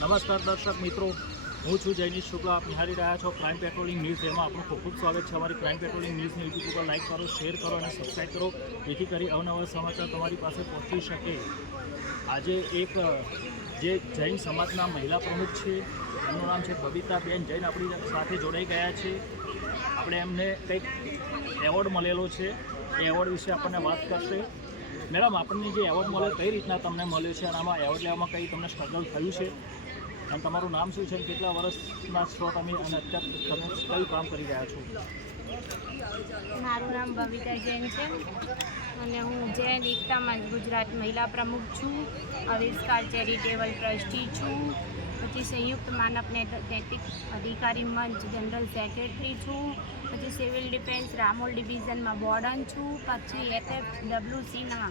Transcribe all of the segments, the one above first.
નમસ્કાર દર્શક મિત્રો, હું છું જૈનિશ શુક્લા. આપ નિહાળી રહ્યા છો ક્રાઇમ પેટ્રોલિંગ ન્યૂઝ. એમાં આપણું ખૂબ ખૂબ સ્વાગત છે. અમારી ક્રાઇમ પેટ્રોલિંગ ન્યૂઝની યુટ્યુબ ઉપર લાઇક કરો, શેર કરો અને સબસ્ક્રાઈબ કરો, જેથી કરી અવનવા સમાચાર તમારી પાસે પહોંચી શકે. આજે એક જે જૈન સમાજના મહિલા પ્રમુખ છે, એમનું નામ છે બબીતાબેન જૈન, આપણી સાથે જોડાઈ ગયા છે. આપણે એમને કંઈક એવોર્ડ મળેલો છે, એ એવોર્ડ વિશે આપણને વાત કરશે. મેડમ, આપણને જે એવોર્ડ મળે કઈ રીતના તમને મળ્યો છે અને આમાં એવોર્ડ લેવામાં કંઈ તમને સ્ટ્રગલ થયું છે, અને તમારું નામ શું છે અને કેટલા વર્ષના છો તમે, અને અત્યારે તમે કયું કામ કરી રહ્યા છો? મારું નામ બબીતા જૈન છે અને હું જૈન એકતામાં ગુજરાત મહિલા પ્રમુખ છું, આવિષ્કાર ચેરિટેબલ ટ્રસ્ટી છું, પછી સંયુક્ત માનવ નૈતિક અધિકારી મંચ જનરલ સેક્રેટરી છું, પછી સિવિલ ડિફેન્સ રામોલ ડિવિઝનમાં વોર્ડન છું, પછી FFWCના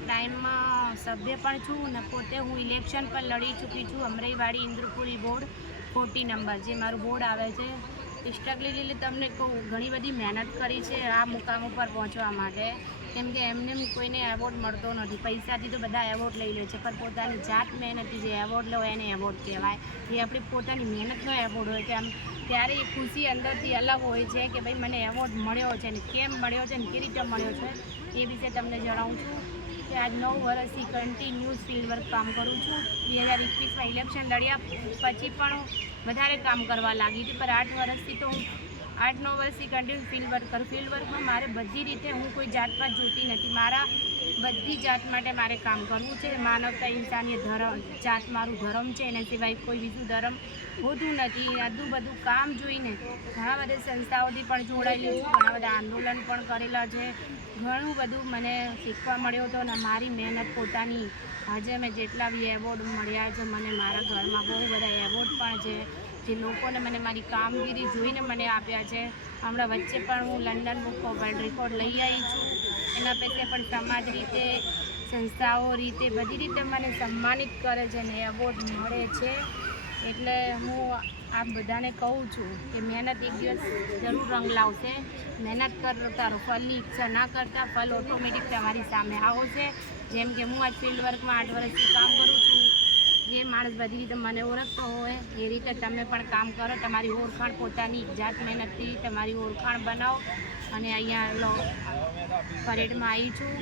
ટાઈમમાં સભ્ય પણ છું અને પોતે હું ઇલેક્શન પર લડી ચૂકી છું. અમરાઈવાડી ઇન્દ્રપુરી બોર્ડ 40 નંબર જે મારું બોર્ડ આવે છે. સ્ટ્રગલી તમને કહું, ઘણી બધી મહેનત કરી છે આ મુકામ ઉપર પહોંચવા માટે, કેમ કે એમને કોઈને એવોર્ડ મળતો નથી. પૈસાથી તો બધા એવોર્ડ લઈ લે છે, પણ પોતાની જાત મહેનતથી જે એવોર્ડ લો એને એવોર્ડ કહેવાય. એ આપણી પોતાની મહેનતનો એવોર્ડ હોય છે. આમ ત્યારે એ ખુશી અંદરથી અલગ હોય છે કે ભાઈ મને એવોર્ડ મળ્યો છે, ને કેમ મળ્યો છે ને કેવી રીતે મળ્યો છે એ વિશે તમને જણાવું છું કે આજ 9 વર્ષથી કન્ટિન્યુઅસ ફિલ્ડ વર્ક કામ કરું છું. 2021માં ઇલેક્શન લડ્યા પછી પણ વધારે કામ કરવા લાગી હતી, પણ 8 વર્ષથી તો હું 8-9 વર્ષથી કન્ટિન્યુ ફિલ્ડ વર્ક કરું. ફિલ્ડ વર્કમાં મારે બધી રીતે હું કોઈ જાતપાત જોતી નથી. મારા બધી જાત માટે મારે કામ કરવું છે. માનવતા, ઇન્સાનિયત, ધર્મ, જાત મારું ધર્મ છે, એના સિવાય કોઈ બીજું ધર્મ હોતું નથી. આટલું બધું કામ જોઈને ઘણા બધા સંસ્થાઓથી પણ જોડાયેલી છું, ઘણા બધા આંદોલન પણ કરેલા છે. ઘણું બધું મને શીખવા મળ્યો હતો અને મારી મહેનત પોતાની આજે મેં જેટલા બી એવોર્ડ મળ્યા છે, મને મારા ઘરમાં બહુ બધા એવોર્ડ પણ છે જે લોકોને મને મારી કામગીરી જોઈને મને આપ્યા છે. હમણાં વચ્ચે પણ હું London book of world record લઈ આવી છું. એના પછી પણ સમાજ રીતે, સંસ્થાઓ રીતે, બધી રીતે મને સન્માનિત કરે છે અને એવોર્ડ મળે છે. એટલે હું આ બધાને કહું છું કે મહેનત એક દિવસ જરૂર રંગ લાવશે. મહેનત કરતા રહો, ફળની ઈચ્છા ના કરતા, ફળ ઓટોમેટિક તમારી સામે આવશે. જેમ કે હું આજ ફિલ્ડ વર્કમાં 8 વર્ષથી કામ કરું છું. જે માણસ બધી રીતે મને ઓળખતો હોય એ રીતે તમે પણ કામ કરો. તમારી ઓળખાણ પોતાની જાત મહેનતથી તમારી ઓળખાણ બનાવો. અને અહીંયા પરેડમાં આવી છું.